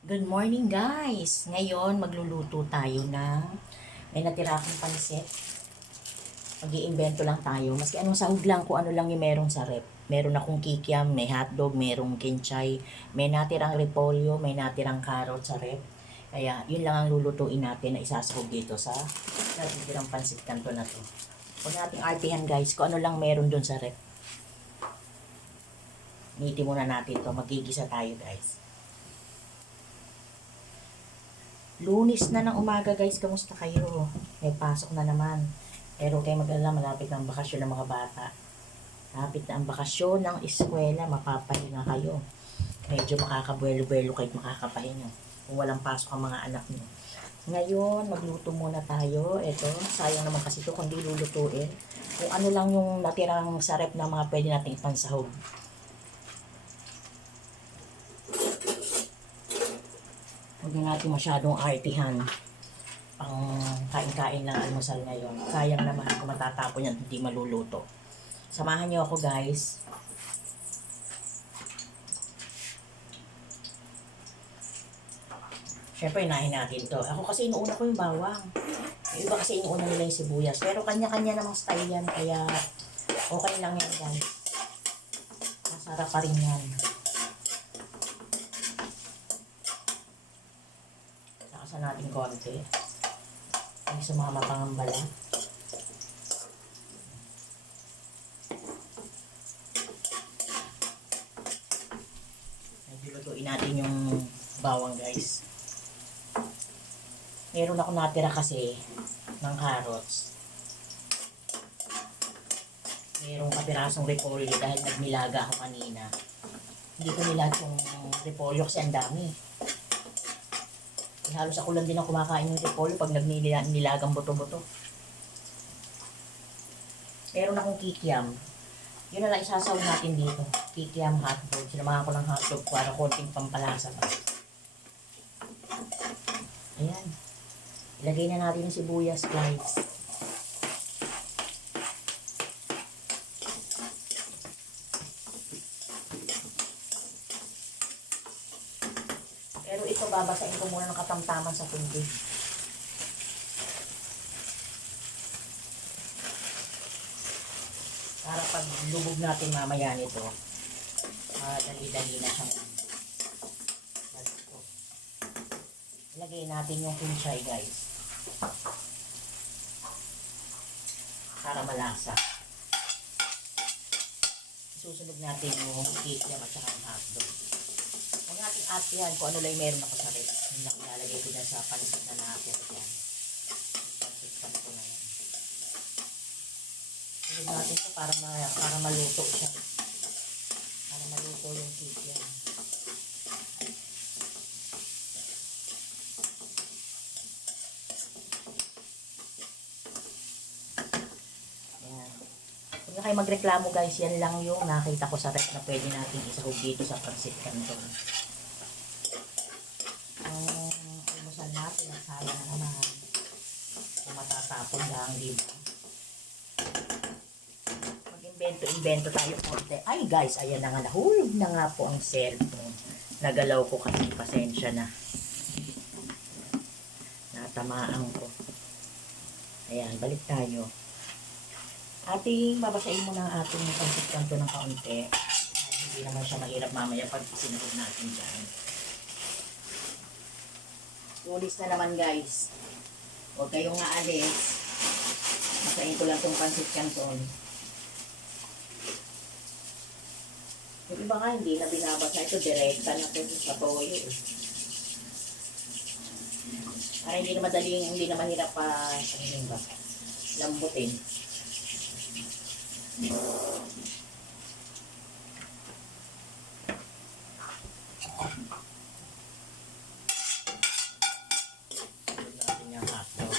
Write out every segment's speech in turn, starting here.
Good morning guys! Ngayon magluluto tayo ng may natira akong pansit. Mag-iimbento lang tayo. Maski anong sahog lang kung ano lang yung meron sa rep. Meron akong kikiam, may hotdog, merong kinchay, may natirang repolyo, may natirang carrot sa rep. Kaya yun lang ang lulutuin natin na isasahog dito sa natitirang pansit kanto na to. Huwag nating artihan guys kung ano lang meron dun sa rep. Niti muna natin to. Magigisa tayo guys. Lunis na ng umaga guys, kamusta kayo? May pasok na naman. Pero kayo mag-alala, malapit na ang bakasyon ng mga bata. Malapit na ang bakasyon ng eskwela, mapapahinga kayo. Medyo makakabuelo-buelo kayo makakapahinga. Kung walang pasok ang mga anak niyo. Ngayon, magluto muna tayo. Ito, sayang naman kasi ito kung di lulutuin. Kung ano lang yung natirang sa rep na mga pwede nating ipansahog. Huwag na natin masyadong artihan. Pang kain-kain lang almusal ngayon. Sayang naman kung matatapon yan, hindi maluluto. Samahan niyo ako guys. Siyempre, inahin natin to. Ako kasi inuuna ko yung bawang. Yung iba kasi inuuna nila yung sibuyas. Pero kanya-kanya namang style yan. Kaya okay lang yan guys. Masarap pa rin yan. Nakasan natin konti. Ay sumama pang ang balat. Lutuin natin yung bawang guys. Meron ako natira kasi ng carrots. Merong kapirasong repolyo dahil nagnilaga ako kanina. Hindi ko nilag yung repolyo kasi ang dami. Halos ako lang din ang kumakain ng repolyo pag nagnilagang buto-buto. Meron akong kikiam. Yun na lang isasaw natin dito. Kikiam hotdog. Sinamahan ko ng hotdog para konting pampalasa pa. Ayan. Ilagay na natin yung sibuyas guys. Pero ito babasain ko muna ng katamtaman sa tubig. Para pag lubog natin mamaya nito, dali-dali na siyang nagpo. Ilagay natin yung kinchay guys. Para malasa. Susunod natin yung kikiam at saka yung hotdog. Huwag natin atihan kung ano lang meron ako sa rep. Yung nakilalagay ko dyan sa pansit na nakakita dyan. Yung pansit kanto na yan. Sunod natin ito para maluto siya. Para maluto yung kikiam. Ayan. Huwag na kayo magreklamo guys. Yan lang yung nakita ko sa rep na pwede natin isahog dito sa pansit kanto. Almusal natin at sayang na naman. Kung matatapon lang, diba? Mag-invento tayo konti. Ay guys, ayan na nga. Nahulog na nga po ang cellphone. Nagalaw ko kasi, pasensya na. Natamaan ko. Ayan, balik tayo. Babasain mo na ang ating pansit kanto ng kaunti. Hindi naman siya mahirap mamaya pag sinunod natin dyan. Ulis na naman guys. Huwag kayong aalis. Basain ko lang itong pansit kanton. Yung iba nga hindi na binabasa. Ito direkta na ito sa toyo. Para hindi na madaling, hindi na mahirap pa lambutin. Natin yung hotdog.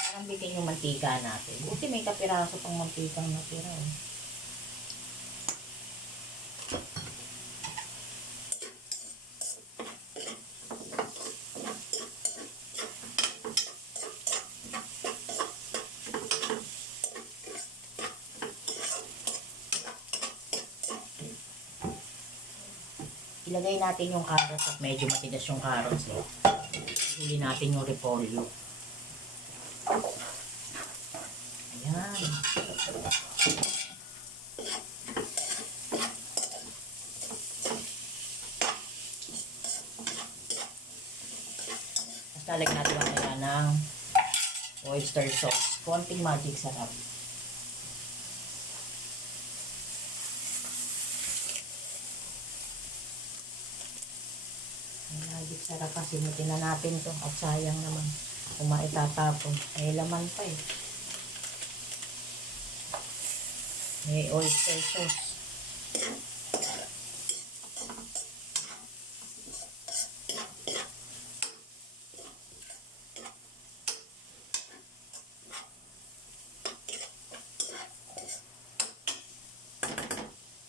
Parang bitin yung mantika natin. Buti may kapiraso pang mantikang natira. Ilagay natin yung carrots at medyo matigas yung carrots. Huli natin yung repolyo. Ayan. Tapos lalagyan natin mamaya ng oyster sauce. Konting magic sarap. Magic sarap kasi mutin na natin to. At sayang naman kung maitatapon. Ay laman pa eh. May oyster sauce.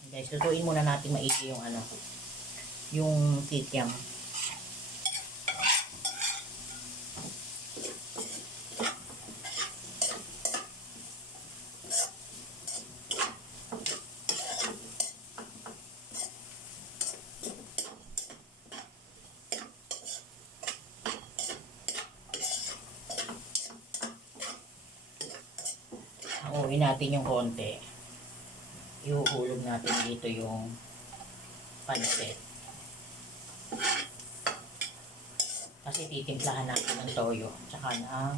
Guys, lutuin muna natin maigi yung ano, yung kikiam. Hanguin natin yung konti. Ihuhulog natin dito yung pancit. Kasi titimplahan natin ng toyo. Tsaka ng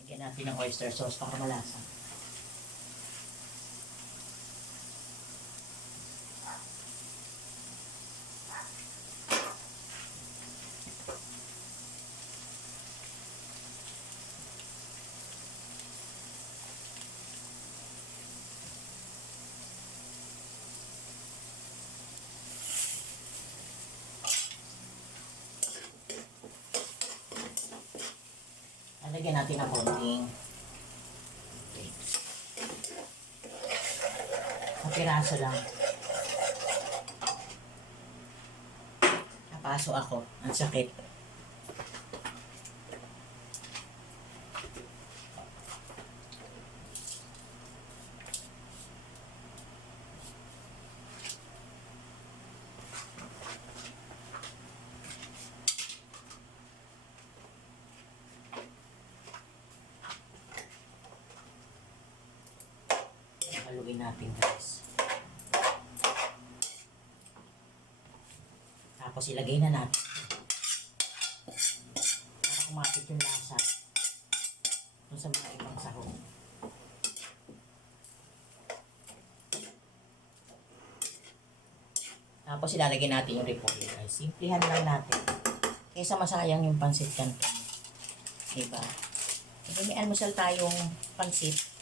lagyan natin ng oyster sauce para malasa. Lagyan natin ng konting sa piraso lang. Napaso ako. Ang sakit. Haluin natin guys. Tapos ilagay na natin. Para kumapit yung lasa. Kung sa mga ibang sahog. Tapos ilalagay natin yung repolyo guys. Simplihan lang natin. Kaysa masayang yung pansit canton. Diba? Kasi may almusal tayong pansit.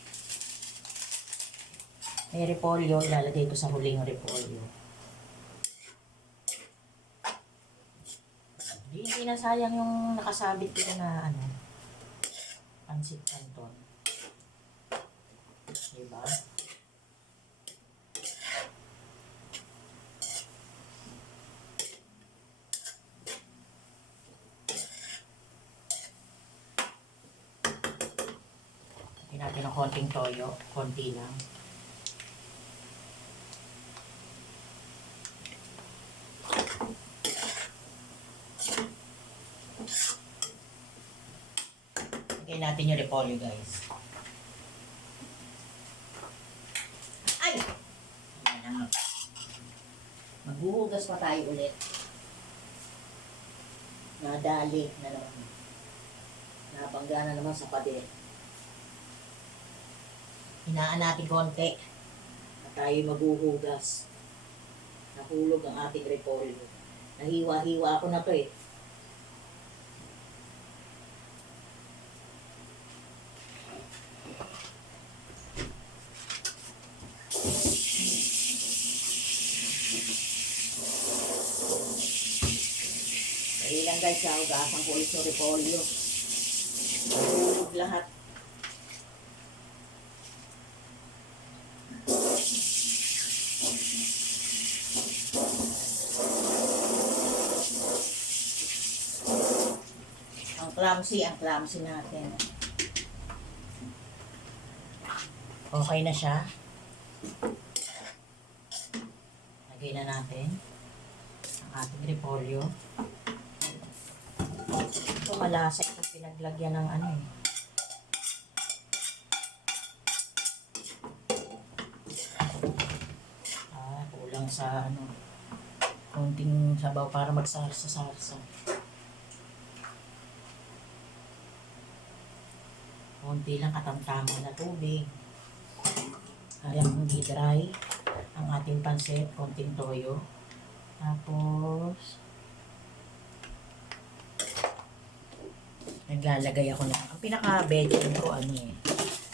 May repolyo, ilalagay ko sa huling repolyo. Hindi na sayang yung nakasabit dito na ano, pansit canton. Diba? Lagyan natin ng konting toyo, konti lang. Lagyan natin yung repolyo guys. Ay! Ayan na. Maghuhugas pa tayo ulit. Nadali na naman. Nabangga na naman sa pader. Hinaan natin konti. At tayo maghuhugas. Nahulog ang ating repolyo. Nahiwa-hiwa ako na to eh. Dali lang guys, hugasan ko ulit yung repolyo. Nahulog lahat. Ang clumsy natin. Okay na siya. Lagay na natin ang ating repolyo. Ito malasa ito pinaglagyan ng ano eh. Kulang sa ano, konting sabaw para magsarsa-sarsa. Konti lang katamtaman na tubig. Kayang hindi dry ang ating pansit, konting toyo. Tapos naglalagay ako na ang pinaka-bedroom ko ano eh,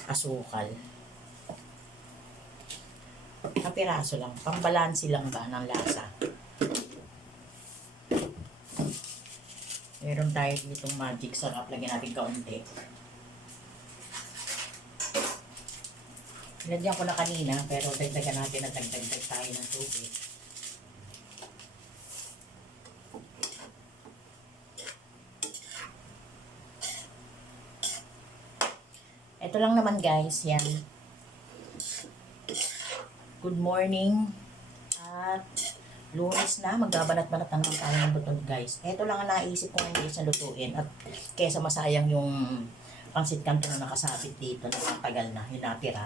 asukal. Ang piraso lang, pambalansi lang ba ng lasa. Meron tayo ditong magic sarap, lagyan natin kaunti. Nilagyan ko na kanina, pero dagdagan natin at dagdag tayo ng tubig. Ito lang naman guys, yan. Good morning. At Lunes na, magbabanat-banat naman tayo ng butod guys. Ito lang ang naisip ko hindi sa lutuin. At kesa masayang yung pangsit kanto na nakasabit dito na matagal na, yung natira.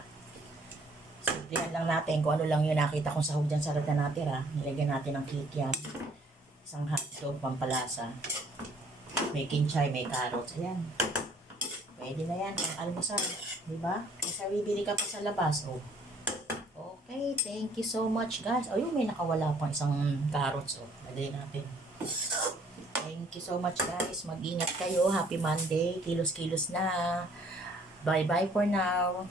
Simplihan lang natin kung ano lang yung nakita kong sahog dyan sa rad na natira. Nilagyan natin ng kikiam. Isang hotdog, pampalasa. May kinchay, may carrots. Ayan. Pwede na yan, pang almusal. Diba? Kasi bibili ka pa sa labas. Oh. Okay, thank you so much guys. Oh, yung may nakawala pang isang carrots. Oh, lagay natin. Thank you so much guys. Mag-ingat kayo. Happy Monday. Kilos-kilos na. Bye-bye for now.